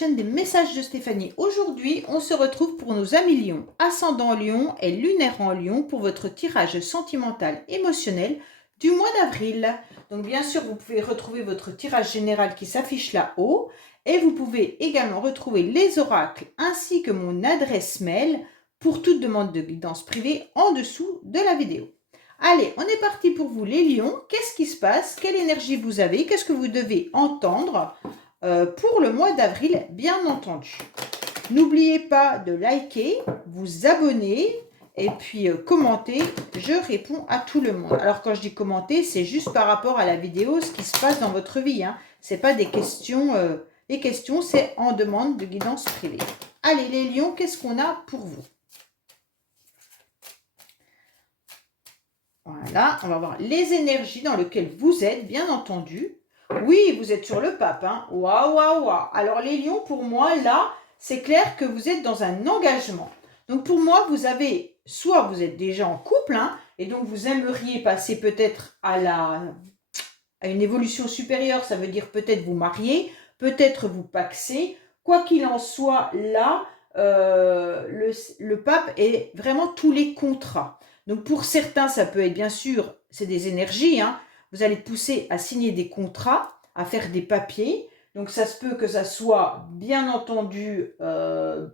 chaîne des messages de Stéphanie. Aujourd'hui, on se retrouve pour nos amis Lion, ascendant Lion et lunaire en Lion pour votre tirage sentimental émotionnel du mois d'avril. Donc bien sûr, vous pouvez retrouver votre tirage général qui s'affiche là-haut et vous pouvez également retrouver les oracles ainsi que mon adresse mail pour toute demande de guidance privée en dessous de la vidéo. Allez, on est parti pour vous les lions. Qu'est-ce qui se passe? Quelle énergie vous avez? Qu'est-ce que vous devez entendre pour le mois d'avril, bien entendu? N'oubliez pas de liker, vous abonner et puis commenter. Je réponds à tout le monde. Alors quand je dis commenter, c'est juste par rapport à la vidéo, ce qui se passe dans votre vie. Ce n'est pas des questions. Les questions, c'est en demande de guidance privée. Allez les lions, qu'est-ce qu'on a pour vous? Voilà, on va voir les énergies dans lesquelles vous êtes, bien entendu. Oui, vous êtes sur le pape. Waouh, waouh, waouh. Alors, les lions, pour moi, là, c'est clair que vous êtes dans un engagement. Donc, pour moi, vous avez, soit vous êtes déjà en couple, et donc vous aimeriez passer peut-être à une évolution supérieure, ça veut dire peut-être vous marier, peut-être vous paxer. Quoi qu'il en soit, là, le pape est vraiment tous les contrats. Donc pour certains, ça peut être bien sûr, c'est des énergies, vous allez pousser à signer des contrats, à faire des papiers. Donc ça se peut que ça soit bien entendu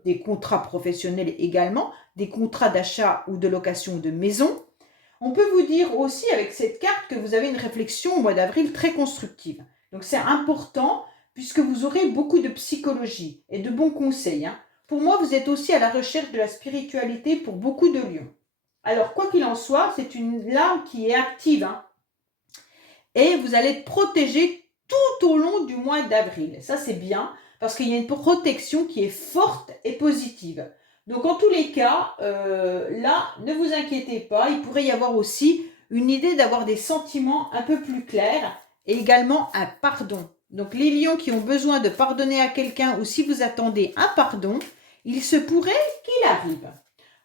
des contrats professionnels également, des contrats d'achat ou de location de maison. On peut vous dire aussi avec cette carte que vous avez une réflexion au mois d'avril très constructive. Donc c'est important puisque vous aurez beaucoup de psychologie et de bons conseils. Pour moi, vous êtes aussi à la recherche de la spiritualité pour beaucoup de lions. Alors, quoi qu'il en soit, c'est une lame qui est active. Et vous allez être protégé tout au long du mois d'avril. Ça, c'est bien, parce qu'il y a une protection qui est forte et positive. Donc, en tous les cas, là, ne vous inquiétez pas. Il pourrait y avoir aussi une idée d'avoir des sentiments un peu plus clairs et également un pardon. Donc, les lions qui ont besoin de pardonner à quelqu'un ou si vous attendez un pardon, il se pourrait qu'il arrive.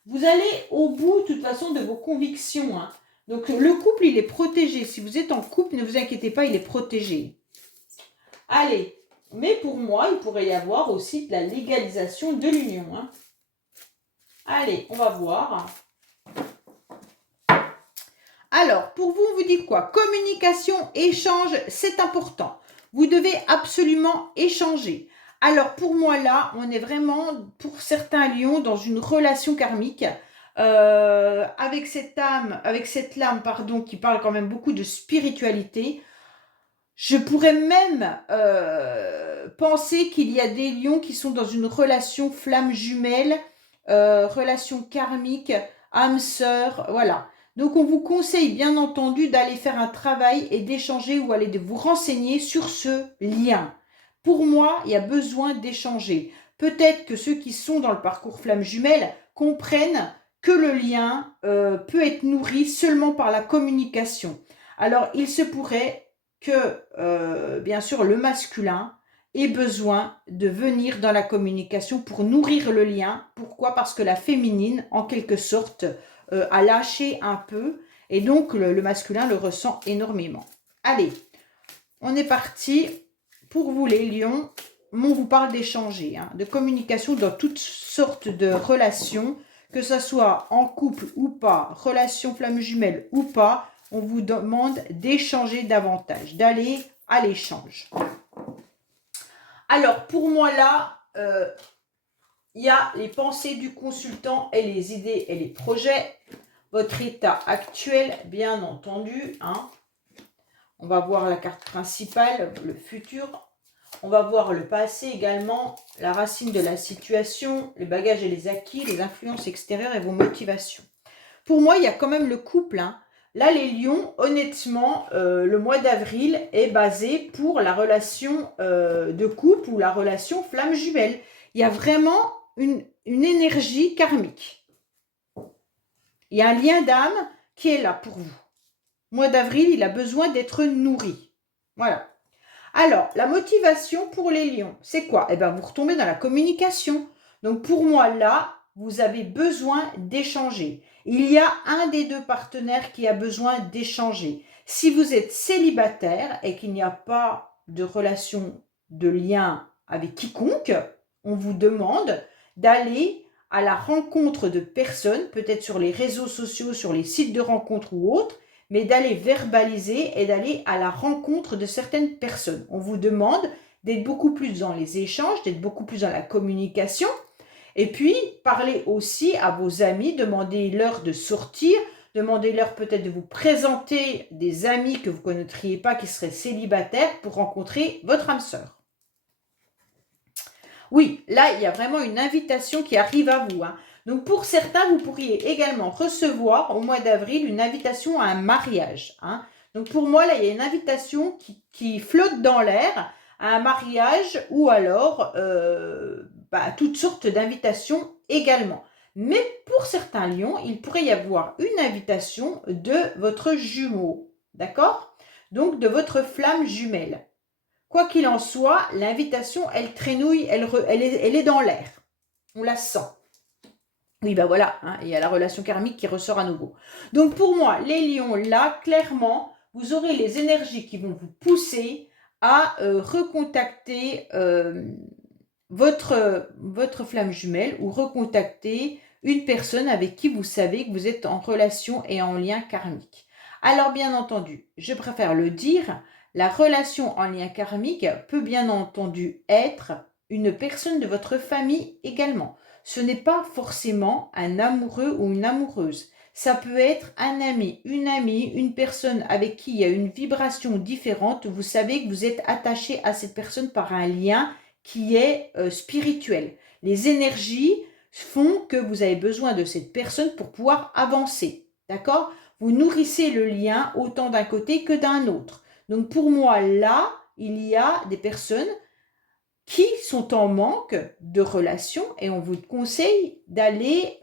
Vous allez au bout, de toute façon, de vos convictions. Donc, le couple, il est protégé. Si vous êtes en couple, ne vous inquiétez pas, il est protégé. Allez, mais pour moi, il pourrait y avoir aussi de la légalisation de l'union. Allez, on va voir. Alors, pour vous, on vous dit quoi? Communication, échange, c'est important. Vous devez absolument échanger. Alors, pour moi, là, on est vraiment, pour certains lions, dans une relation karmique avec cette lame, qui parle quand même beaucoup de spiritualité. Je pourrais même penser qu'il y a des lions qui sont dans une relation flamme jumelle, relation karmique, âme sœur, voilà. Donc, on vous conseille bien entendu d'aller faire un travail et d'échanger ou aller vous renseigner sur ce lien. Pour moi, il y a besoin d'échanger. Peut-être que ceux qui sont dans le parcours flamme jumelle comprennent que le lien peut être nourri seulement par la communication. Alors, il se pourrait que, bien sûr, le masculin ait besoin de venir dans la communication pour nourrir le lien. Pourquoi? Parce que la féminine, en quelque sorte, a lâché un peu et donc le masculin le ressent énormément. Allez, on est parti. Pour vous les lions, on vous parle d'échanger, de communication dans toutes sortes de relations, que ce soit en couple ou pas, relation flamme jumelle ou pas, on vous demande d'échanger davantage, d'aller à l'échange. Alors, pour moi là, il y a les pensées du consultant et les idées et les projets. Votre état actuel, bien entendu. On va voir la carte principale, le futur. On va voir le passé également, la racine de la situation, les bagages et les acquis, les influences extérieures et vos motivations. Pour moi, il y a quand même le couple. Là, les lions, honnêtement, le mois d'avril est basé pour la relation de couple ou la relation flamme jumelle. Il y a vraiment une énergie karmique. Il y a un lien d'âme qui est là pour vous. Mois d'avril, il a besoin d'être nourri. Voilà. Alors, la motivation pour les lions, c'est quoi? Eh bien, vous retombez dans la communication. Donc, pour moi, là, vous avez besoin d'échanger. Il y a un des deux partenaires qui a besoin d'échanger. Si vous êtes célibataire et qu'il n'y a pas de relation de lien avec quiconque, on vous demande d'aller à la rencontre de personnes, peut-être sur les réseaux sociaux, sur les sites de rencontres ou autres, mais d'aller verbaliser et d'aller à la rencontre de certaines personnes. On vous demande d'être beaucoup plus dans les échanges, d'être beaucoup plus dans la communication, et puis parlez aussi à vos amis, demandez-leur de sortir, demandez-leur peut-être de vous présenter des amis que vous ne connaîtriez pas qui seraient célibataires pour rencontrer votre âme sœur. Oui, là, il y a vraiment une invitation qui arrive à vous. Donc, pour certains, vous pourriez également recevoir au mois d'avril une invitation à un mariage. Donc, pour moi, là, il y a une invitation qui flotte dans l'air à un mariage ou alors toutes sortes d'invitations également. Mais pour certains lions, il pourrait y avoir une invitation de votre jumeau, d'accord? Donc, de votre flamme jumelle. Quoi qu'il en soit, l'invitation, elle traînouille, elle est dans l'air. On la sent. Oui, ben voilà, il y a la relation karmique qui ressort à nouveau. Donc pour moi, les lions, là, clairement, vous aurez les énergies qui vont vous pousser à recontacter votre flamme jumelle ou recontacter une personne avec qui vous savez que vous êtes en relation et en lien karmique. Alors bien entendu, je préfère le dire, la relation en lien karmique peut bien entendu être une personne de votre famille également. Ce n'est pas forcément un amoureux ou une amoureuse. Ça peut être un ami, une personne avec qui il y a une vibration différente. Vous savez que vous êtes attaché à cette personne par un lien qui est spirituel. Les énergies font que vous avez besoin de cette personne pour pouvoir avancer. D'accord? Vous nourrissez le lien autant d'un côté que d'un autre. Donc pour moi, là, il y a des personnes qui sont en manque de relations et on vous conseille d'aller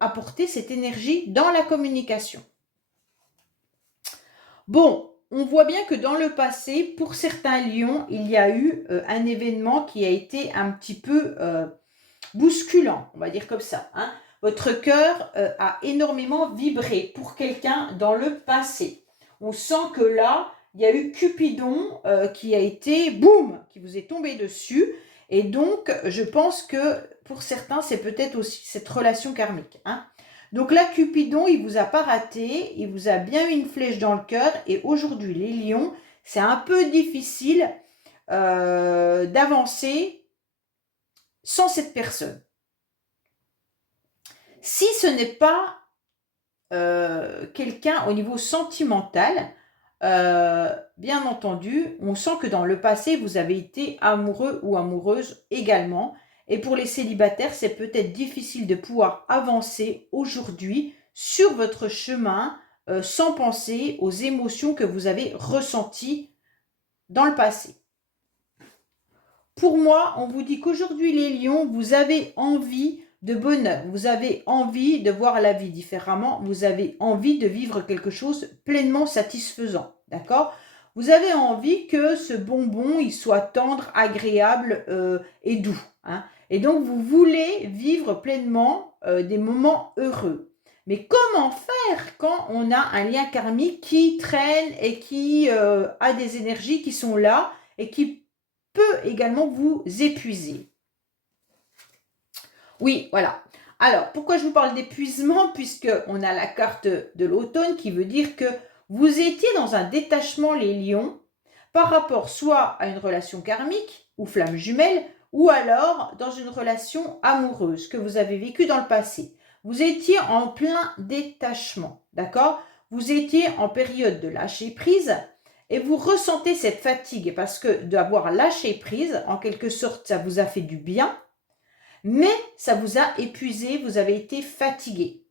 apporter cette énergie dans la communication. Bon, on voit bien que dans le passé, pour certains lions, il y a eu un événement qui a été un petit peu bousculant, on va dire comme ça. Votre cœur a énormément vibré pour quelqu'un dans le passé. On sent que là, il y a eu Cupidon qui a été, boum, qui vous est tombé dessus. Et donc, je pense que pour certains, c'est peut-être aussi cette relation karmique. Donc là, Cupidon, il ne vous a pas raté, il vous a bien mis une flèche dans le cœur. Et aujourd'hui, les lions, c'est un peu difficile d'avancer sans cette personne. Si ce n'est pas quelqu'un au niveau sentimental, bien entendu, on sent que dans le passé, vous avez été amoureux ou amoureuse également. Et pour les célibataires, c'est peut-être difficile de pouvoir avancer aujourd'hui sur votre chemin sans penser aux émotions que vous avez ressenties dans le passé. Pour moi, on vous dit qu'aujourd'hui, les lions, vous avez envie de bonheur, vous avez envie de voir la vie différemment, vous avez envie de vivre quelque chose pleinement satisfaisant, d'accord? Vous avez envie que ce bonbon, il soit tendre, agréable et doux. Et donc, vous voulez vivre pleinement des moments heureux. Mais comment faire quand on a un lien karmique qui traîne et qui a des énergies qui sont là et qui peut également vous épuiser? Oui, voilà. Alors, pourquoi je vous parle d'épuisement? Puisqu'on a la carte de l'automne qui veut dire que vous étiez dans un détachement, les lions, par rapport soit à une relation karmique ou flamme jumelle, ou alors dans une relation amoureuse que vous avez vécue dans le passé. Vous étiez en plein détachement, d'accord? Vous étiez en période de lâcher prise et vous ressentez cette fatigue parce que d'avoir lâché prise, en quelque sorte, ça vous a fait du bien. Mais ça vous a épuisé, vous avez été fatigué.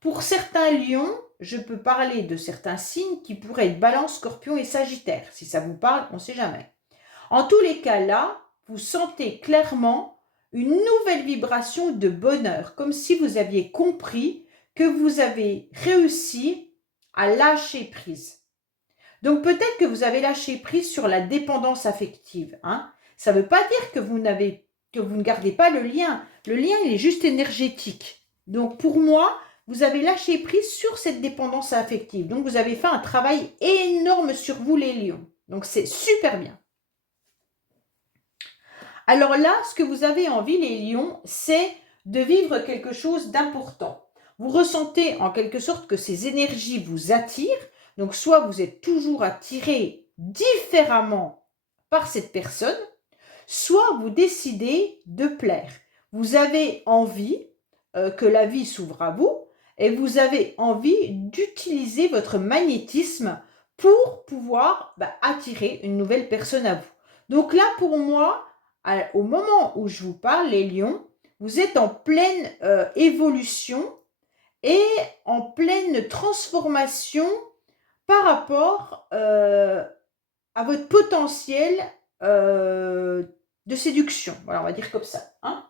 Pour certains lions, je peux parler de certains signes qui pourraient être Balance, Scorpion et Sagittaire. Si ça vous parle, on ne sait jamais. En tous les cas là, vous sentez clairement une nouvelle vibration de bonheur, comme si vous aviez compris que vous avez réussi à lâcher prise. Donc peut-être que vous avez lâché prise sur la dépendance affective. Ça ne veut pas dire que vous ne gardez pas le lien. Le lien, il est juste énergétique. Donc, pour moi, vous avez lâché prise sur cette dépendance affective. Donc, vous avez fait un travail énorme sur vous, les lions. Donc, c'est super bien. Alors là, ce que vous avez envie, les lions, c'est de vivre quelque chose d'important. Vous ressentez en quelque sorte que ces énergies vous attirent. Donc, soit vous êtes toujours attiré différemment par cette personne, soit vous décidez de plaire. Vous avez envie que la vie s'ouvre à vous et vous avez envie d'utiliser votre magnétisme pour pouvoir attirer une nouvelle personne à vous. Donc là, pour moi, au moment où je vous parle, les lions, vous êtes en pleine évolution et en pleine transformation par rapport à votre potentiel de séduction. Voilà, on va dire comme ça. Hein.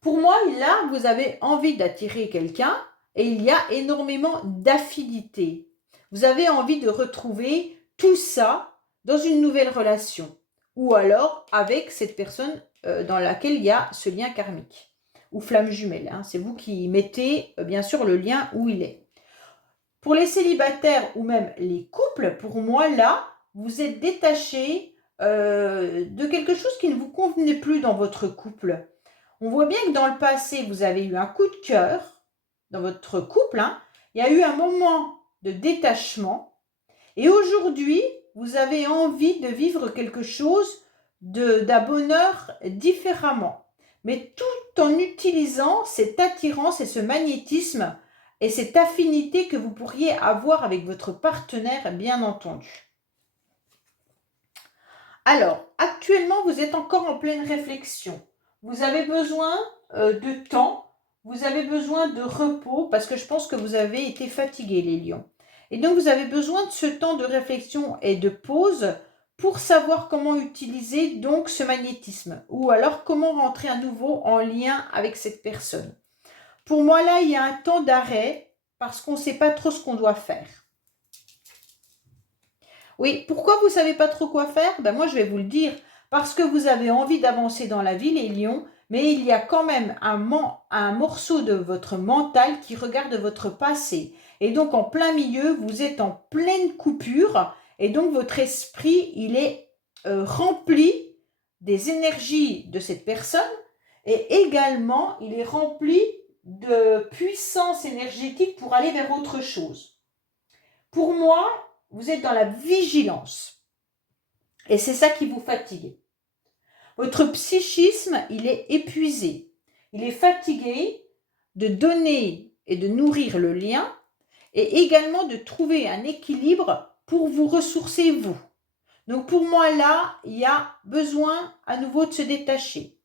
Pour moi, là, vous avez envie d'attirer quelqu'un et il y a énormément d'affinités. Vous avez envie de retrouver tout ça dans une nouvelle relation ou alors avec cette personne dans laquelle il y a ce lien karmique ou flamme jumelle. Hein. C'est vous qui mettez bien sûr le lien où il est. Pour les célibataires ou même les couples, pour moi là, vous êtes détaché de quelque chose qui ne vous convenait plus dans votre couple. On voit bien que dans le passé, vous avez eu un coup de cœur dans votre couple. Hein. Il y a eu un moment de détachement. Et aujourd'hui, vous avez envie de vivre quelque chose d'un bonheur différemment. Mais tout en utilisant cette attirance et ce magnétisme et cette affinité que vous pourriez avoir avec votre partenaire, bien entendu. Alors, actuellement, vous êtes encore en pleine réflexion. Vous avez besoin de temps, vous avez besoin de repos, parce que je pense que vous avez été fatigués, les lions. Et donc, vous avez besoin de ce temps de réflexion et de pause pour savoir comment utiliser donc ce magnétisme, ou alors comment rentrer à nouveau en lien avec cette personne. Pour moi, là, il y a un temps d'arrêt, parce qu'on ne sait pas trop ce qu'on doit faire. Oui, pourquoi vous ne savez pas trop quoi faire? Ben moi, je vais vous le dire. Parce que vous avez envie d'avancer dans la vie, les lions, mais il y a quand même un morceau de votre mental qui regarde votre passé. Et donc, en plein milieu, vous êtes en pleine coupure. Et donc, votre esprit, il est rempli des énergies de cette personne. Et également, il est rempli de puissance énergétique pour aller vers autre chose. Pour moi, vous êtes dans la vigilance. Et c'est ça qui vous fatigue. Votre psychisme, il est épuisé. Il est fatigué de donner et de nourrir le lien et également de trouver un équilibre pour vous ressourcer vous. Donc pour moi là, il y a besoin à nouveau de se détacher.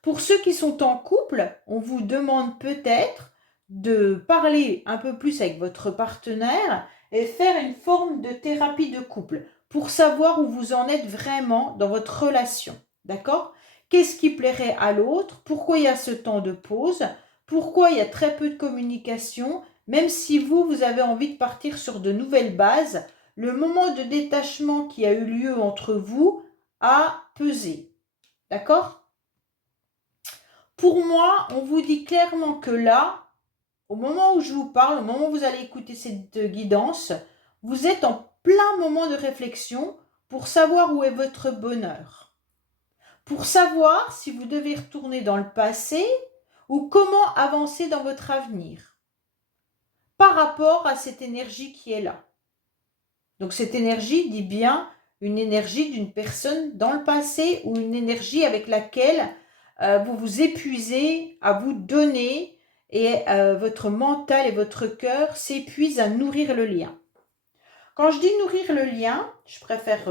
Pour ceux qui sont en couple, on vous demande peut-être de parler un peu plus avec votre partenaire et faire une forme de thérapie de couple pour savoir où vous en êtes vraiment dans votre relation. D'accord? Qu'est-ce qui plairait à l'autre? Pourquoi il y a ce temps de pause? Pourquoi il y a très peu de communication? Même si vous avez envie de partir sur de nouvelles bases, le moment de détachement qui a eu lieu entre vous a pesé. D'accord? Pour moi, on vous dit clairement que là, au moment où je vous parle, au moment où vous allez écouter cette guidance, vous êtes en plein moment de réflexion pour savoir où est votre bonheur. Pour savoir si vous devez retourner dans le passé ou comment avancer dans votre avenir par rapport à cette énergie qui est là. Donc cette énergie dit bien une énergie d'une personne dans le passé ou une énergie avec laquelle vous vous épuisez à vous donner et votre mental et votre cœur s'épuisent à nourrir le lien. Quand je dis nourrir le lien, je préfère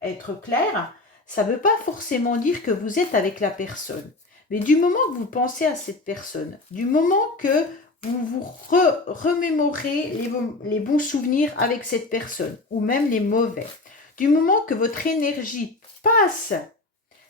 être claire, ça ne veut pas forcément dire que vous êtes avec la personne. Mais du moment que vous pensez à cette personne, du moment que vous vous remémorez les bons souvenirs avec cette personne, ou même les mauvais, du moment que votre énergie passe,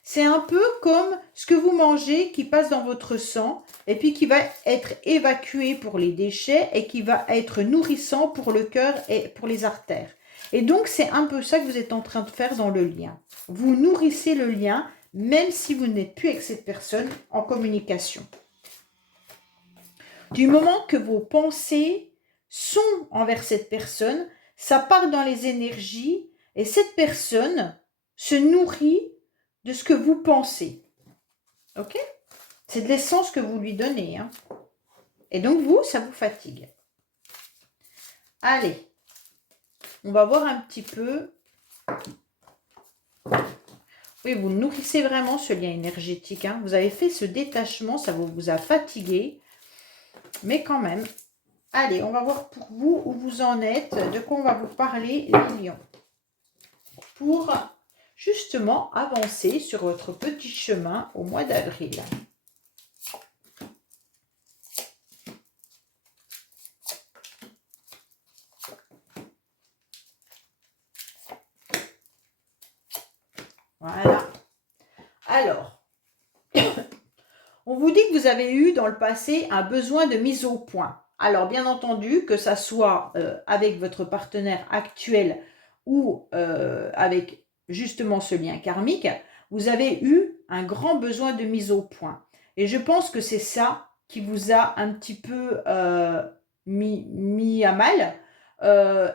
c'est un peu comme ce que vous mangez qui passe dans votre sang et puis qui va être évacué pour les déchets et qui va être nourrissant pour le cœur et pour les artères. Et donc, c'est un peu ça que vous êtes en train de faire dans le lien. Vous nourrissez le lien même si vous n'êtes plus avec cette personne en communication. Du moment que vos pensées sont envers cette personne, ça part dans les énergies et cette personne se nourrit de ce que vous pensez. Ok? C'est de l'essence que vous lui donnez. Hein. Et donc, vous, ça vous fatigue. Allez, on va voir un petit peu. Oui, vous nourrissez vraiment ce lien énergétique. Hein. Vous avez fait ce détachement, ça vous a fatigué. Mais quand même, allez, on va voir pour vous où vous en êtes, de quoi on va vous parler, les lions. Pour justement avancer sur votre petit chemin au mois d'avril. Voilà. Alors, on vous dit que vous avez eu dans le passé un besoin de mise au point. Alors, bien entendu, que ça soit avec votre partenaire actuel ou avec justement ce lien karmique, vous avez eu un grand besoin de mise au point. Et je pense que c'est ça qui vous a un petit peu mis à mal.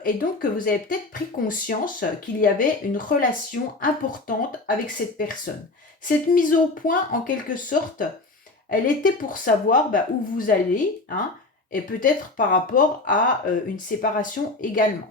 Et donc que vous avez peut-être pris conscience qu'il y avait une relation importante avec cette personne. Cette mise au point, en quelque sorte, elle était pour savoir où vous allez, hein, et peut-être par rapport à une séparation également.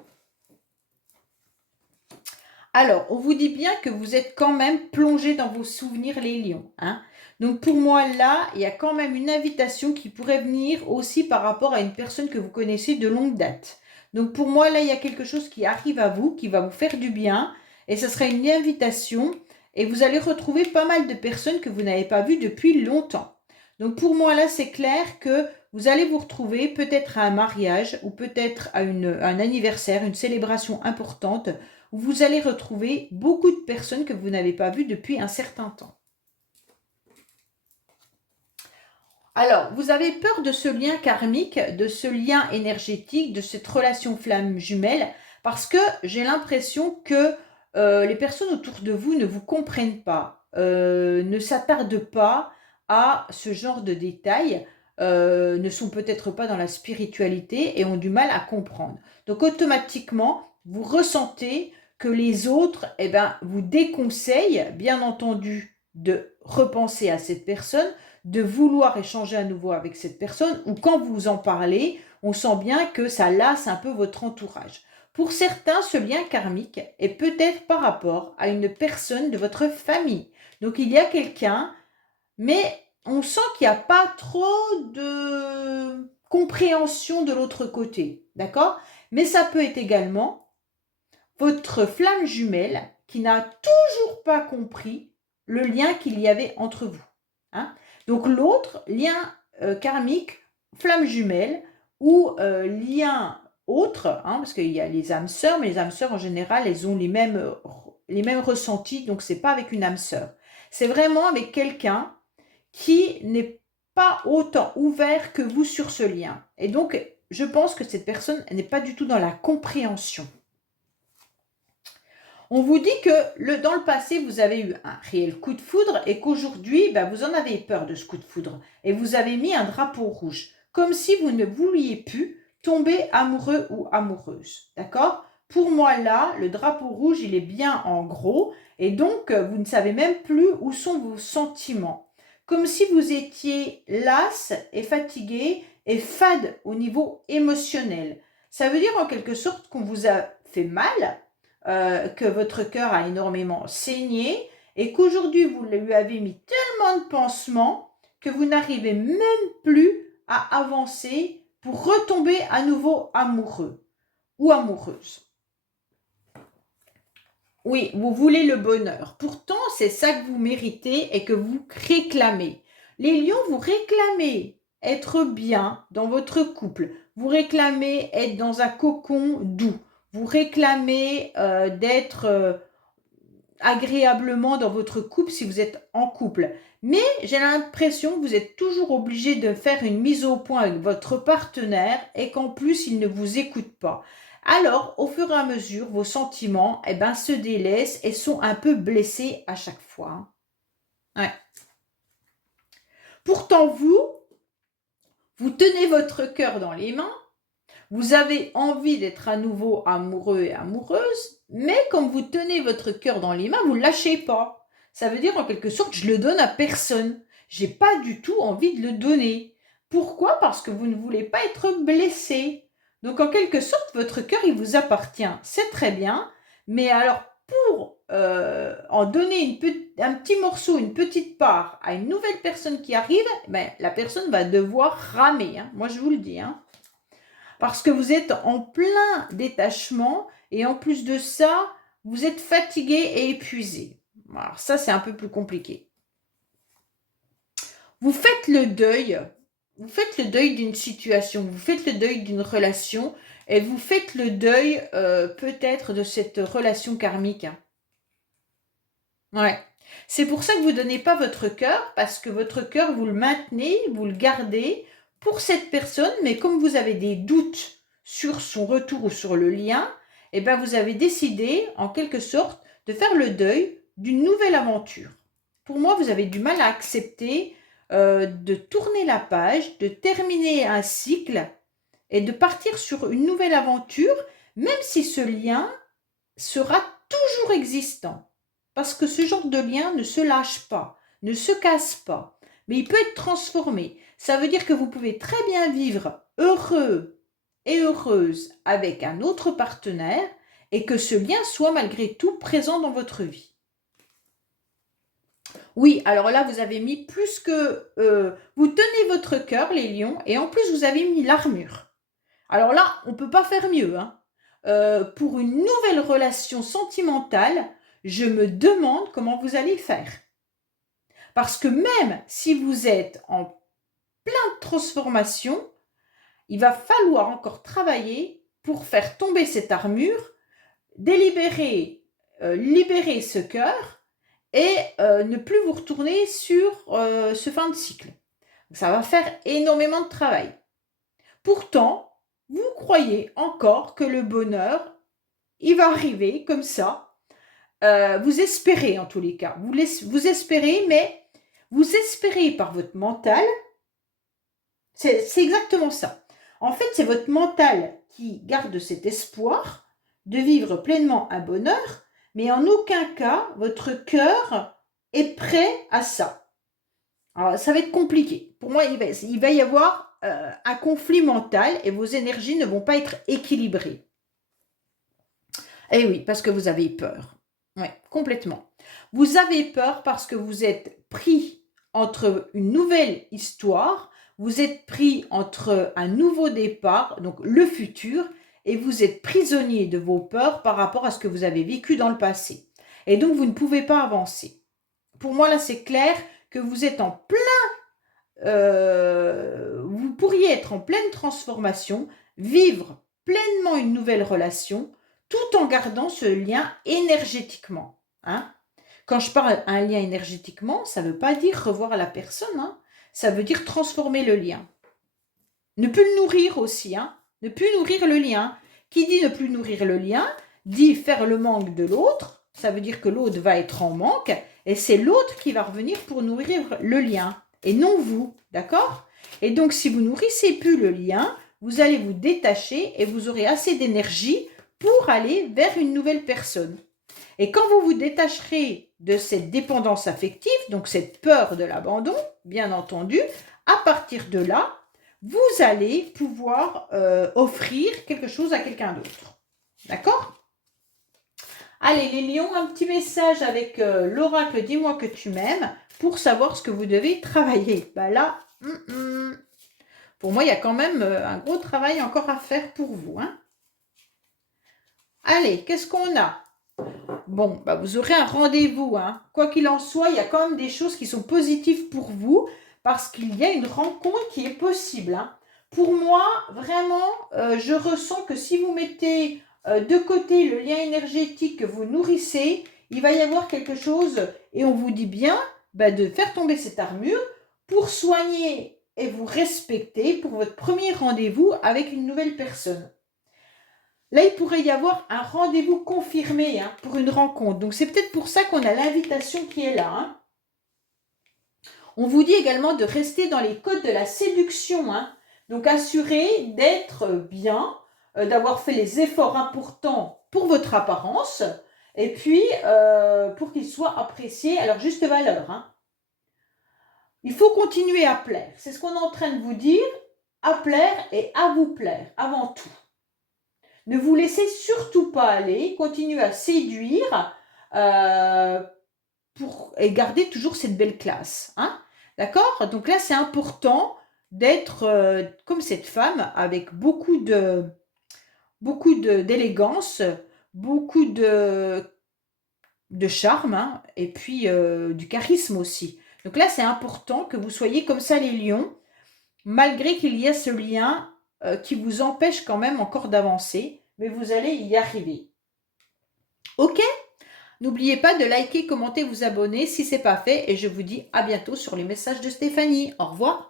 Alors, on vous dit bien que vous êtes quand même plongé dans vos souvenirs, les lions. Hein. Donc, pour moi, là, il y a quand même une invitation qui pourrait venir aussi par rapport à une personne que vous connaissez de longue date. Donc, pour moi, là, il y a quelque chose qui arrive à vous, qui va vous faire du bien. Et ce sera une invitation. Et vous allez retrouver pas mal de personnes que vous n'avez pas vues depuis longtemps. Donc, pour moi, là, c'est clair que vous allez vous retrouver peut-être à un mariage ou peut-être à un anniversaire, une célébration importante, où vous allez retrouver beaucoup de personnes que vous n'avez pas vues depuis un certain temps. Alors, vous avez peur de ce lien karmique, de ce lien énergétique, de cette relation flamme jumelle, parce que j'ai l'impression que les personnes autour de vous ne vous comprennent pas, ne s'attardent pas à ce genre de détails, ne sont peut-être pas dans la spiritualité et ont du mal à comprendre. Donc, automatiquement, vous ressentez que les autres vous déconseillent, bien entendu, de repenser à cette personne, de vouloir échanger à nouveau avec cette personne, ou quand vous en parlez, on sent bien que ça lasse un peu votre entourage. Pour certains, ce lien karmique est peut-être par rapport à une personne de votre famille. Donc il y a quelqu'un, mais on sent qu'il n'y a pas trop de compréhension de l'autre côté, d'accord? Mais ça peut être également votre flamme jumelle qui n'a toujours pas compris le lien qu'il y avait entre vous. Hein? Donc l'autre, lien karmique, flamme jumelle ou lien autre, hein, parce qu'il y a les âmes sœurs, mais les âmes sœurs en général, elles ont les mêmes ressentis, donc c'est pas avec une âme sœur. C'est vraiment avec quelqu'un qui n'est pas autant ouvert que vous sur ce lien. Et donc, je pense que cette personne n'est pas du tout dans la compréhension. On vous dit que dans le passé, vous avez eu un réel coup de foudre et qu'aujourd'hui, vous en avez peur de ce coup de foudre. Et vous avez mis un drapeau rouge, comme si vous ne vouliez plus tomber amoureux ou amoureuse. D'accord? Pour moi, là, le drapeau rouge, il est bien en gros. Et donc, vous ne savez même plus où sont vos sentiments. Comme si vous étiez lasse et fatigué et fade au niveau émotionnel. Ça veut dire en quelque sorte qu'on vous a fait mal, que votre cœur a énormément saigné et qu'aujourd'hui vous lui avez mis tellement de pansements que vous n'arrivez même plus à avancer pour retomber à nouveau amoureux ou amoureuse. Oui, vous voulez le bonheur. Pourtant, c'est ça que vous méritez et que vous réclamez. Les lions, vous réclamez être bien dans votre couple. Vous réclamez être dans un cocon doux. Vous réclamez d'être agréablement dans votre couple si vous êtes en couple. Mais j'ai l'impression que vous êtes toujours obligé de faire une mise au point avec votre partenaire et qu'en plus, il ne vous écoute pas. Alors, au fur et à mesure, vos sentiments se délaissent et sont un peu blessés à chaque fois. Ouais. Pourtant, vous tenez votre cœur dans les mains. Vous avez envie d'être à nouveau amoureux et amoureuse, mais comme vous tenez votre cœur dans les mains, vous ne lâchez pas. Ça veut dire en quelque sorte, je le donne à personne. J'ai pas du tout envie de le donner. Pourquoi? Parce que vous ne voulez pas être blessé. Donc en quelque sorte, votre cœur, il vous appartient. C'est très bien. Mais alors, pour en donner un petit morceau, une petite part à une nouvelle personne qui arrive, ben, la personne va devoir ramer. Hein. Moi, je vous le dis. Hein. Parce que vous êtes en plein détachement et en plus de ça, vous êtes fatigué et épuisé. Alors ça, c'est un peu plus compliqué. Vous faites le deuil. Vous faites le deuil d'une situation, vous faites le deuil d'une relation et vous faites le deuil peut-être de cette relation karmique. Ouais. C'est pour ça que vous ne donnez pas votre cœur, parce que votre cœur, vous le maintenez, vous le gardez pour cette personne, mais comme vous avez des doutes sur son retour ou sur le lien, eh ben vous avez décidé, en quelque sorte, de faire le deuil d'une nouvelle aventure. Pour moi, vous avez du mal à accepter de tourner la page, de terminer un cycle et de partir sur une nouvelle aventure, même si ce lien sera toujours existant. Parce que ce genre de lien ne se lâche pas, ne se casse pas, mais il peut être transformé. Ça veut dire que vous pouvez très bien vivre heureux et heureuse avec un autre partenaire et que ce lien soit malgré tout présent dans votre vie. Oui, alors là, vous avez mis plus que... vous tenez votre cœur, les lions, et en plus, vous avez mis l'armure. Alors là, on ne peut pas faire mieux. Hein. Pour une nouvelle relation sentimentale, je me demande comment vous allez faire. Parce que même si vous êtes en pleine transformation, il va falloir encore travailler pour faire tomber cette armure, libérer ce cœur et ne plus vous retourner sur ce fin de cycle. Ça va faire énormément de travail. Pourtant, vous croyez encore que le bonheur, il va arriver comme ça. Vous espérez en tous les cas. Vous espérez, mais vous espérez par votre mental. C'est exactement ça. En fait, c'est votre mental qui garde cet espoir de vivre pleinement un bonheur, mais en aucun cas, votre cœur est prêt à ça. Alors, ça va être compliqué. Pour moi, il va y avoir un conflit mental et vos énergies ne vont pas être équilibrées. Eh oui, parce que vous avez peur. Oui, complètement. Vous avez peur parce que vous êtes pris entre une nouvelle histoire, vous êtes pris entre un nouveau départ, donc le futur, et vous êtes prisonnier de vos peurs par rapport à ce que vous avez vécu dans le passé. Et donc, vous ne pouvez pas avancer. Pour moi, là, c'est clair que vous êtes en plein... vous pourriez être en pleine transformation, vivre pleinement une nouvelle relation, tout en gardant ce lien énergétiquement. Hein. Quand je parle d'un lien énergétiquement, ça ne veut pas dire revoir la personne, hein. Ça veut dire transformer le lien. Ne plus le nourrir aussi, hein. Ne plus nourrir le lien. Qui dit ne plus nourrir le lien, dit faire le manque de l'autre, ça veut dire que l'autre va être en manque, et c'est l'autre qui va revenir pour nourrir le lien, et non vous, d'accord? Et donc, si vous nourrissez plus le lien, vous allez vous détacher et vous aurez assez d'énergie pour aller vers une nouvelle personne. Et quand vous vous détacherez de cette dépendance affective, donc cette peur de l'abandon, bien entendu, à partir de là, vous allez pouvoir offrir quelque chose à quelqu'un d'autre. D'accord? Allez, les lions, un petit message avec l'oracle « Dis-moi que tu m'aimes » pour savoir ce que vous devez travailler. Bah là, pour moi, il y a quand même un gros travail encore à faire pour vous. Hein. Allez, qu'est-ce qu'on a? Bon, bah vous aurez un rendez-vous. Hein. Quoi qu'il en soit, il y a quand même des choses qui sont positives pour vous parce qu'il y a une rencontre qui est possible. Hein. Pour moi, vraiment, je ressens que si vous mettez de côté le lien énergétique que vous nourrissez, il va y avoir quelque chose et on vous dit bien de faire tomber cette armure pour soigner et vous respecter pour votre premier rendez-vous avec une nouvelle personne. Là, il pourrait y avoir un rendez-vous confirmé pour une rencontre. Donc, c'est peut-être pour ça qu'on a l'invitation qui est là. Hein. On vous dit également de rester dans les codes de la séduction. Hein. Donc, assurez d'être bien, d'avoir fait les efforts importants pour votre apparence Et puis, pour qu'il soit apprécié à leur juste valeur, hein. Il faut continuer à plaire. C'est ce qu'on est en train de vous dire. À plaire et à vous plaire, avant tout. Ne vous laissez surtout pas aller. Continuez à séduire et garder toujours cette belle classe, hein. D'accord? Donc là, c'est important d'être comme cette femme avec d'élégance, beaucoup de charme, hein, et puis du charisme aussi. Donc là, c'est important que vous soyez comme ça les lions, malgré qu'il y a ce lien qui vous empêche quand même encore d'avancer, mais vous allez y arriver. Ok? N'oubliez pas de liker, commenter, vous abonner si ce n'est pas fait, et je vous dis à bientôt sur les messages de Stéphanie. Au revoir.